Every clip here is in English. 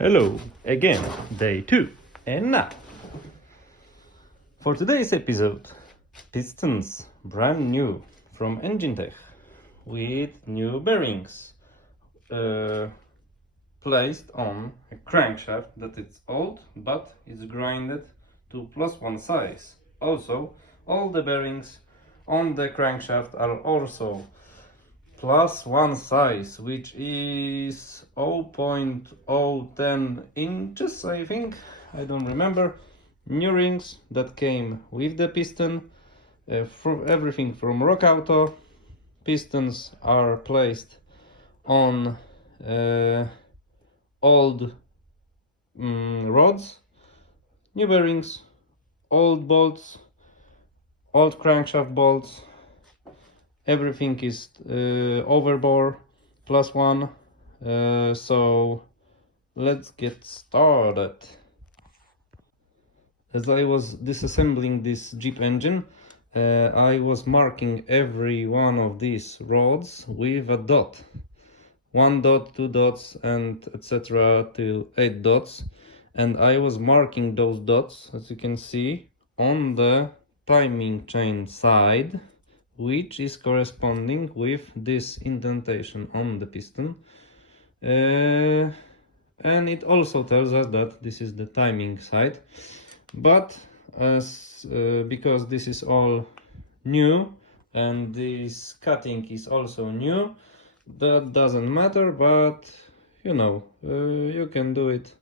Hello again, day 2. And now, for today's episode, pistons, brand new from Engine Tech, with new bearings, placed on a crankshaft that is old but is grinded to +1 size. Also, all the bearings on the crankshaft are also +1 size, which is 0.010 inches, I think. I don't remember. New rings that came with the piston, from everything from Rock Auto. Pistons are placed on old rods, new bearings, old bolts, old crankshaft bolts. Everything is overbore +1, so let's get started. As I was disassembling this Jeep engine, I was marking every one of these rods with a dot. 1 dot, 2 dots, and etc. till 8 dots. And I was marking those dots, as you can see, on the timing chain side, which is corresponding with this indentation on the piston. And it also tells us that this is the timing side. But as because this is all new and this cutting is also new, that doesn't matter, but you can do it.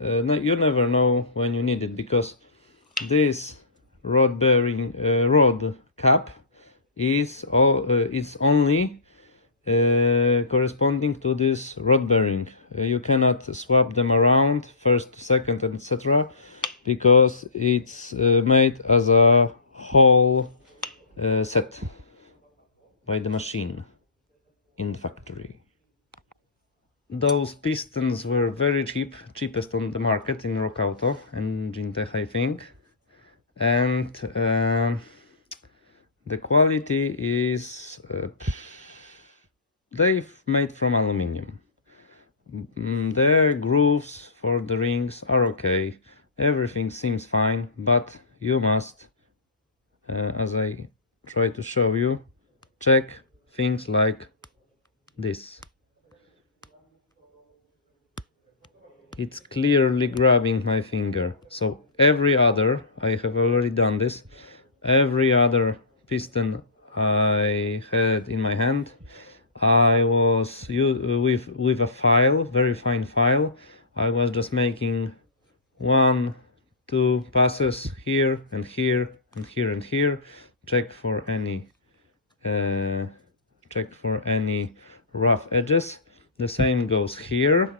You never know when you need it, because this rod bearing rod cap is it's only corresponding to this rod bearing. You cannot swap them around first, second, etc., because it's made as a whole set by the machine in the factory. Those pistons were very cheap, cheapest on the market in Rock Auto and Engine Tech, I think. And the quality is they've made from aluminium. The grooves for the rings are okay, everything seems fine, but you must, as I try to show you, check things like this. It's clearly grabbing my finger. So every other, I have already done this, every other piston I had in my hand, I was with a file, very fine file. I was just making 1, 2 passes here and here and here and here. Check for any rough edges. The same goes here.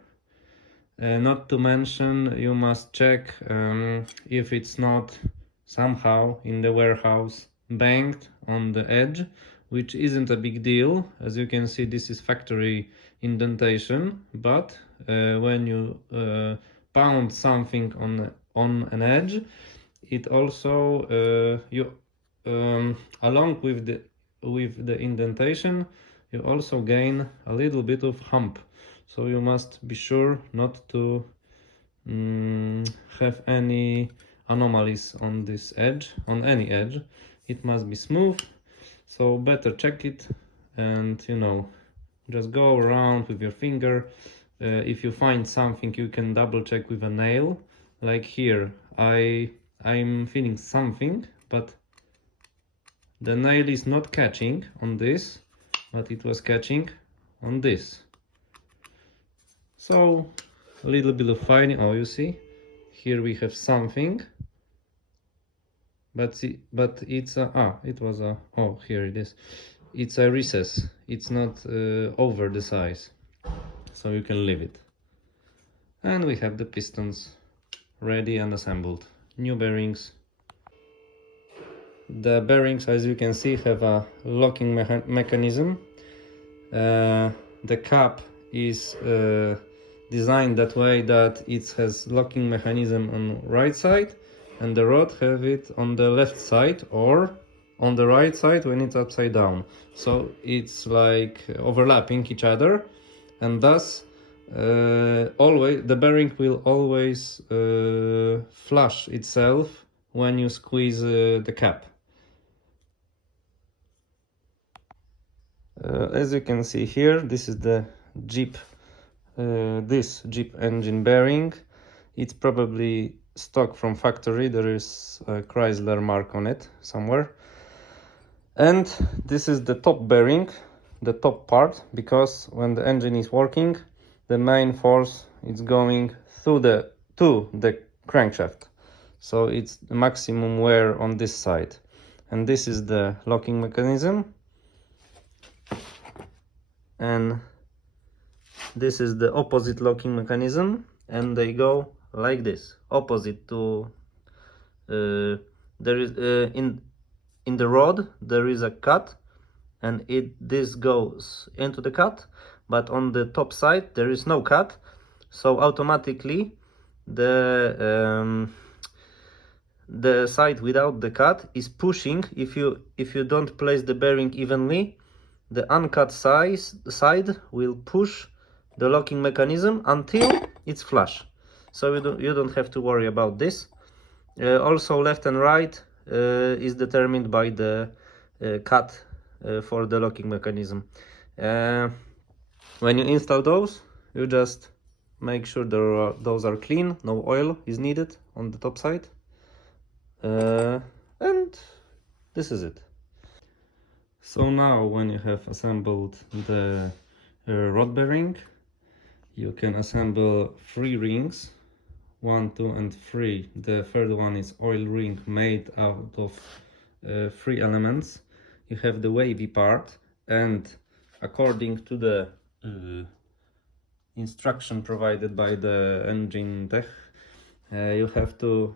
Not to mention, you must check if it's not somehow in the warehouse banged on the edge, which isn't a big deal. As you can see, this is factory indentation, but when you pound something on an edge, it also along with the indentation, you also gain a little bit of hump. So you must be sure not to have any anomalies on this edge, on any edge. It must be smooth, so better check it and just go around with your finger. If you find something, you can double check with a nail. Like here, I'm feeling something, but the nail is not catching on this, but it was catching on this. So a little bit of fining. Oh, you see, here we have something, but it's a here it is. It's a recess. It's not over the size, so you can leave it. And we have the pistons ready and assembled. New bearings. The bearings, as you can see, have a locking mechanism. The cap is designed that way that it has locking mechanism on right side, and the rod have it on the left side or on the right side when it's upside down. So it's like overlapping each other, and thus always the bearing will always flush itself when you squeeze the cap. As you can see here, this is the Jeep this Jeep engine bearing. It's probably stock from factory. There is a Chrysler mark on it somewhere. And this is the top bearing, the top part, because when the engine is working, the main force is going through to the crankshaft. So it's the maximum wear on this side. And this is the locking mechanism. And this is the opposite locking mechanism, and they go like this, opposite to there is in the rod there is a cut, and this goes into the cut, but on the top side there is no cut, so automatically the side without the cut is pushing. If you don't place the bearing evenly, the uncut side will push the locking mechanism until it's flush. So you don't have to worry about this. Also, left and right is determined by the cut for the locking mechanism. When you install those, you just make sure those are clean, no oil is needed on the top side. And this is it. So now when you have assembled the rod bearing, you can assemble 3 rings, 1, 2 and 3. The third one is oil ring made out of 3 elements. You have the wavy part, and according to the instruction provided by the engine tech, you have to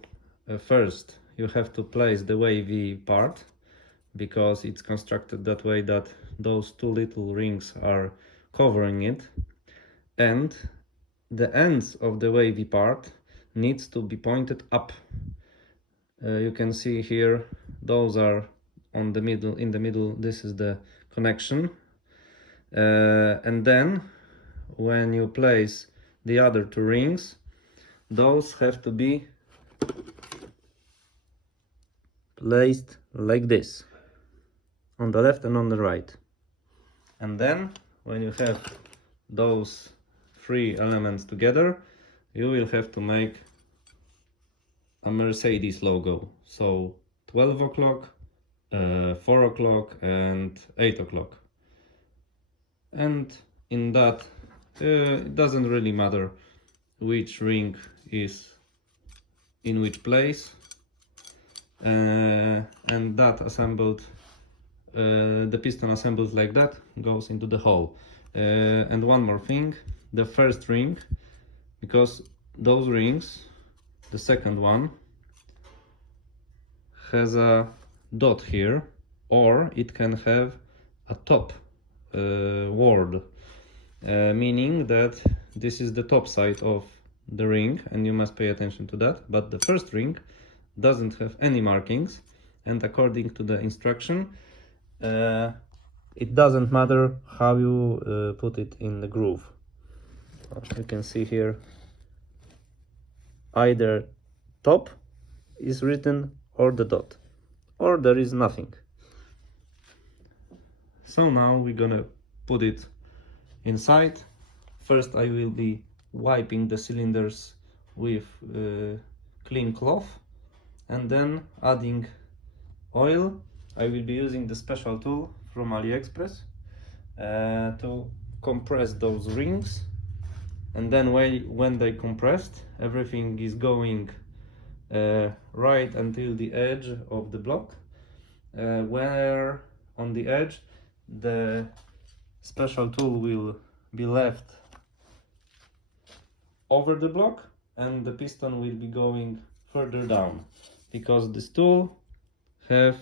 first you have to place the wavy part, because it's constructed that way that those 2 little rings are covering it, and the ends of the wavy part needs to be pointed up. You can see here those are on the middle, in the middle. This is the connection, and then when you place the other 2 rings, those have to be placed like this, on the left and on the right. And then when you have those 3 elements together, you will have to make a Mercedes logo. So 12 o'clock, 4 o'clock and 8 o'clock. And in that, it doesn't really matter which ring is in which place. And that assembled, the piston assembled like that goes into the hole. And one more thing, the first ring, because those rings, the second one has a dot here, or it can have a top word, meaning that this is the top side of the ring, and you must pay attention to that. But the first ring doesn't have any markings, and according to the instruction, it doesn't matter how you put it in the groove. You can see here either top is written or the dot, or there is nothing. So now we're gonna put it inside. First I will be wiping the cylinders with clean cloth, and then adding oil. I will be using the special tool from AliExpress to compress those rings, and then when they compressed, everything is going right until the edge of the block, where on the edge the special tool will be left over the block, and the piston will be going further down, because this tool have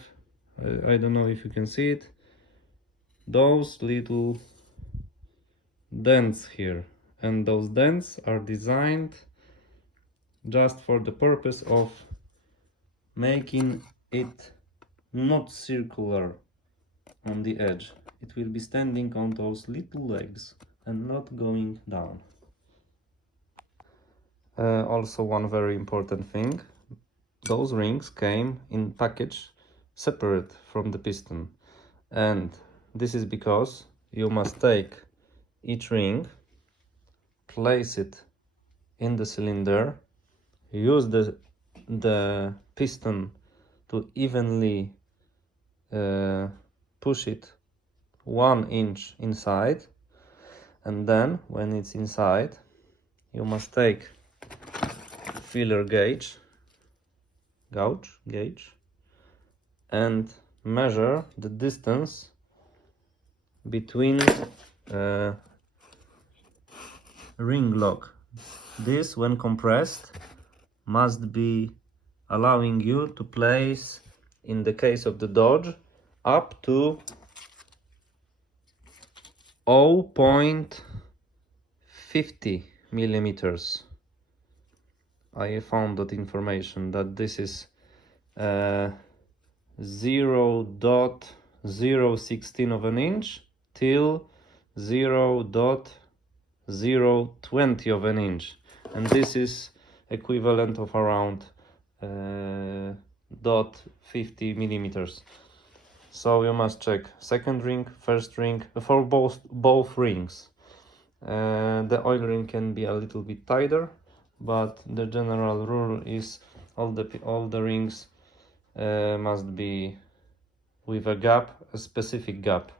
I don't know if you can see it, those little dents here, and those dents are designed just for the purpose of making it not circular on the edge. It will be standing on those little legs and not going down. Also one very important thing, those rings came in package separate from the piston, and this is because you must take each ring, place it in the cylinder, use the piston to evenly push it 1 inch inside, and then when it's inside you must take feeler gauge and measure the distance between ring lock. This, when compressed, must be allowing you to place, in the case of the Dodge, up to 0.50 millimeters. I found that information, that this is 0.016 of an inch till 0.020 of an inch, and this is equivalent of around 0.50 millimeters. So you must check second ring, first ring, for both rings. The oil ring can be a little bit tighter, but the general rule is all the rings must be with a gap, a specific gap.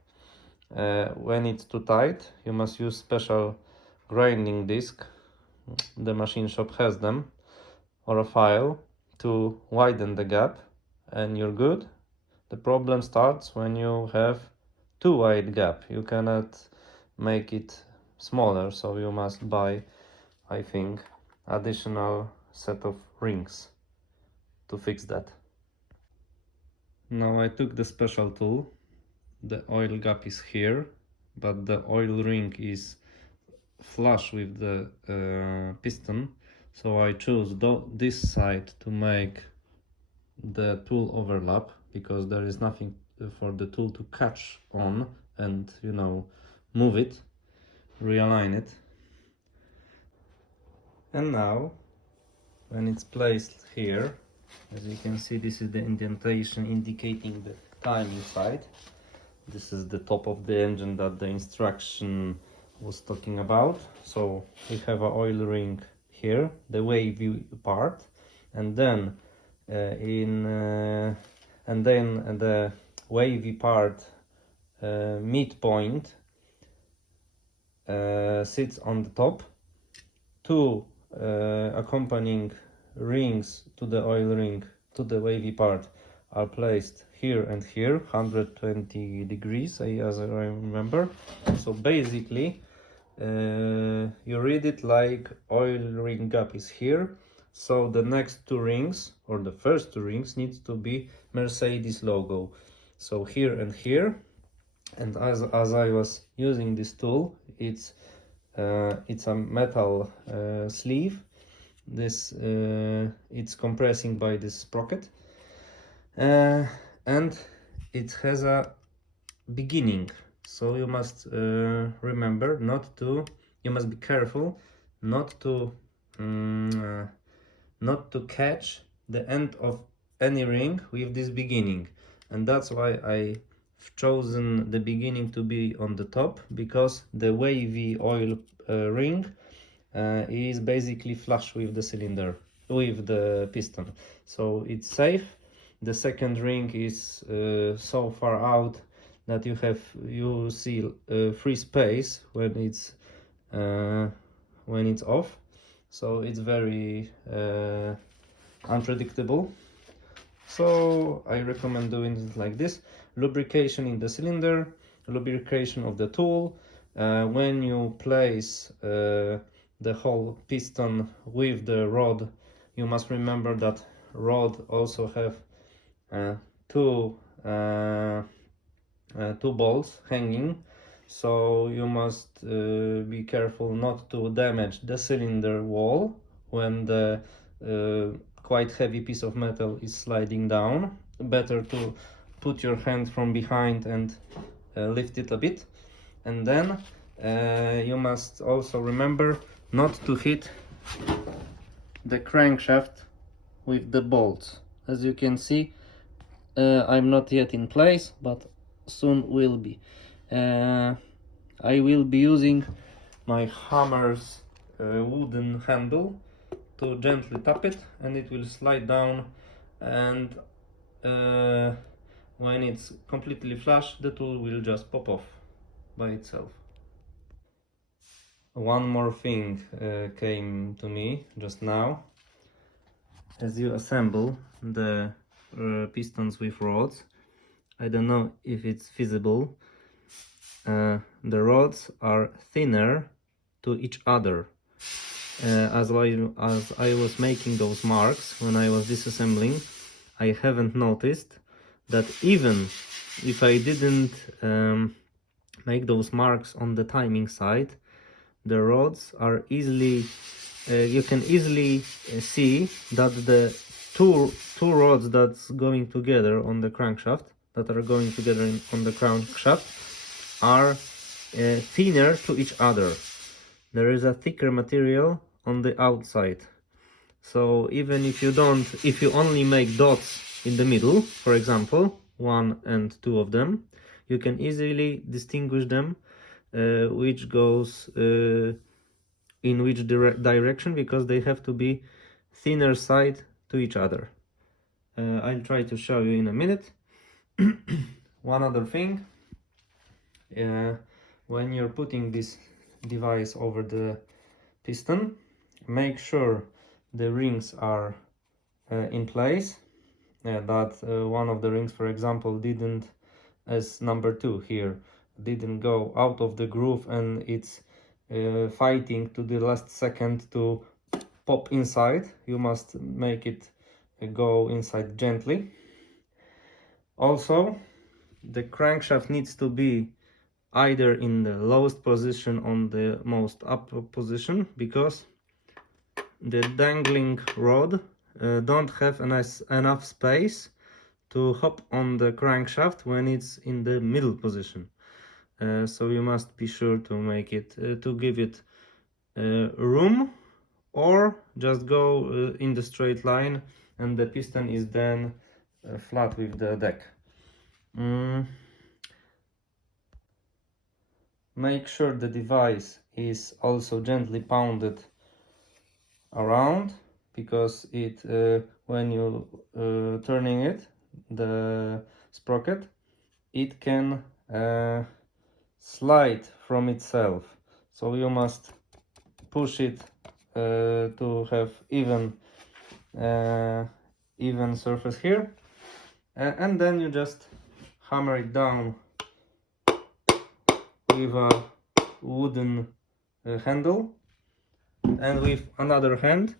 When it's too tight, you must use special grinding disc. The machine shop has them, or a file, to widen the gap, and you're good. The problem starts when you have too wide gap. You cannot make it smaller, so you must buy, I think, additional set of rings to fix that. Now I took the special tool. The oil gap is here, but the oil ring is flush with the piston, so I choose this side to make the tool overlap, because there is nothing for the tool to catch on and, you know, move it, realign it. And now when it's placed here, as you can see, this is the indentation indicating the time inside. This is the top of the engine that the instruction was talking about. So we have an oil ring here, the wavy part, and then the wavy part midpoint sits on the top. Two accompanying rings to the oil ring, to the wavy part, are placed here and here, 120 degrees, as I remember. So basically you read it like oil ring gap is here, so the next two rings, or the first two rings, needs to be Mercedes logo, so here and here. And as I was using this tool, it's a metal sleeve. This it's compressing by this sprocket, and it has a beginning, so you must remember not to, you must be careful not to catch the end of any ring with this beginning. And that's why I've chosen the beginning to be on the top, because the wavy oil ring is basically flush with the cylinder, with the piston, so it's safe. The second ring is so far out that you see free space when it's off, so it's very unpredictable. So I recommend doing it like this: lubrication in the cylinder, lubrication of the tool. When you place the whole piston with the rod, you must remember that rod also have two bolts hanging, so you must be careful not to damage the cylinder wall when the quite heavy piece of metal is sliding down. Better to put your hand from behind and lift it a bit. And then you must also remember not to hit the crankshaft with the bolts. As you can see, I'm not yet in place, but soon will be. I will be using my hammer's wooden handle to gently tap it, and it will slide down, and when it's completely flush, the tool will just pop off by itself. One more thing came to me just now. As you assemble the pistons with rods, I don't know if it's feasible, the rods are thinner to each other. As I was making those marks when I was disassembling, I haven't noticed that even if I didn't make those marks on the timing side, the rods are easily, you can easily see that the two rods that's going together on the crankshaft, on the crankshaft, are thinner to each other. There is a thicker material on the outside. So even if you only make dots in the middle, for example, 1 and 2 of them, you can easily distinguish them, which goes in which direction, because they have to be thinner side to each other. I'll try to show you in a minute. One other thing, when you're putting this device over the piston, make sure the rings are in place, that one of the rings, for example, didn't, as number 2 here, didn't go out of the groove, and it's fighting to the last second to pop inside. You must make it go inside gently. Also, the crankshaft needs to be either in the lowest position or the most up position, because the dangling rod don't have enough space to hop on the crankshaft when it's in the middle position. So you must be sure to make it, to give it room, or just go in the straight line, and the piston is then flat with the deck. Make sure the device is also gently pounded around, because it when you turning it, the sprocket, it can slide from itself. So you must push it to have even surface here, and then you just hammer it down with a wooden handle, and with another hand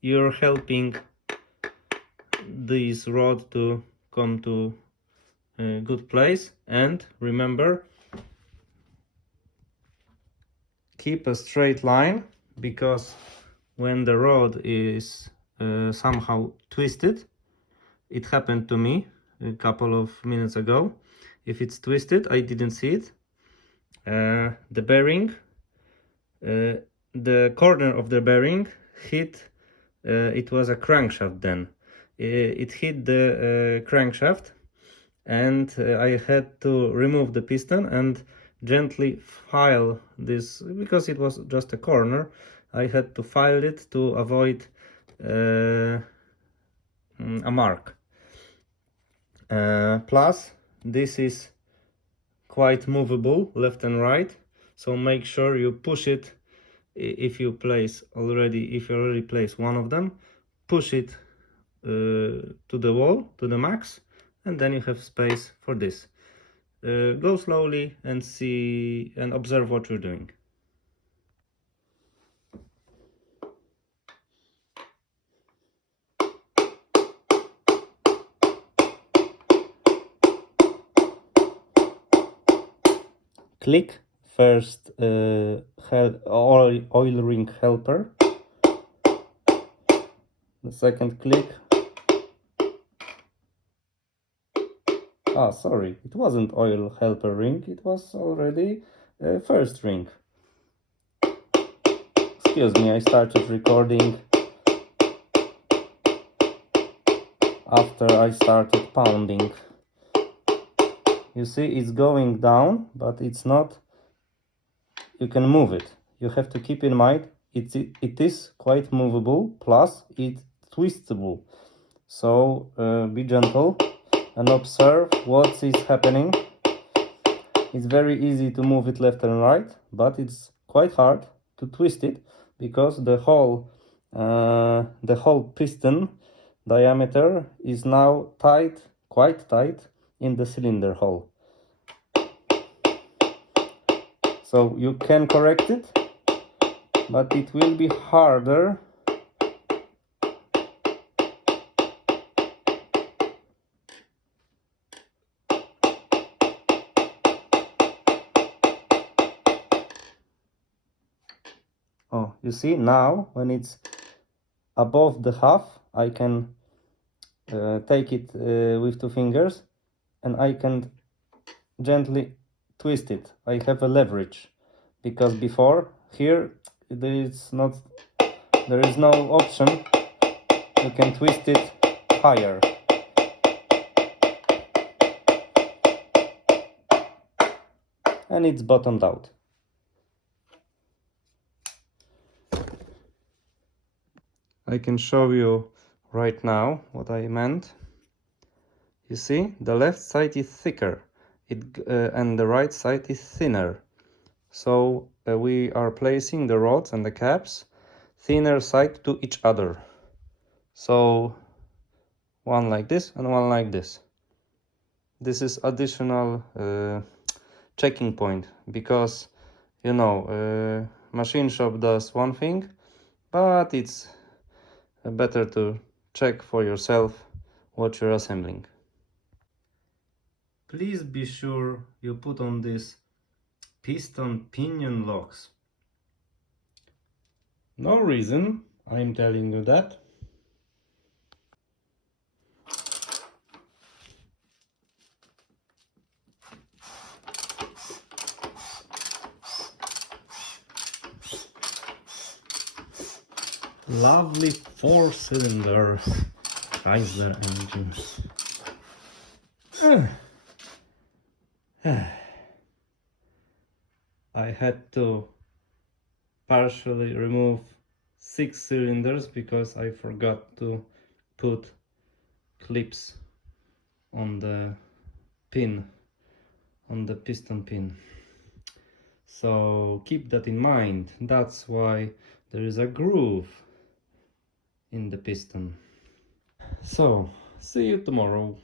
you're helping this rod to come to a good place. And remember, keep a straight line, because when the rod is somehow twisted, it happened to me a couple of minutes ago. If it's twisted, I didn't see it, the bearing, the corner of the bearing hit, it was a crankshaft then, it hit the crankshaft, and I had to remove the piston and gently file this, because it was just a corner. I had to file it to avoid a mark. Plus, this is quite movable left and right, so make sure you push it. If you already place one of them, push it to the wall, to the max, and then you have space for this. Go slowly and see and observe what you're doing. Click first oil ring helper. The second click. Sorry, it wasn't oil helper ring, it was already first ring. Excuse me, I started recording after I started pounding. You see, it's going down, but it's not. You can move it. You have to keep in mind it is quite movable, plus it's twistable. So be gentle and observe what is happening. It's very easy to move it left and right, but it's quite hard to twist it because the whole piston diameter is now tight, quite tight in the cylinder hole. So you can correct it, but it will be harder. Oh, you see, now when it's above the half, I can take it with 2 fingers and I can gently twist it. I have a leverage, because before here there is no option. You can twist it higher. And it's bottomed out. I can show you right now what I meant. You see, the left side is thicker and the right side is thinner. So we are placing the rods and the caps thinner side to each other. So one like this and one like this. This is additional checking point, because you know machine shop does one thing, but it's better to check for yourself what you're assembling. Please be sure you put on this piston pinion locks. No reason I'm telling you that. Lovely 4-cylinder Chrysler engine. I had to partially remove 6 cylinders because I forgot to put clips on the pin, on the piston pin. So keep that in mind. That's why there is a groove in the piston. So see you tomorrow.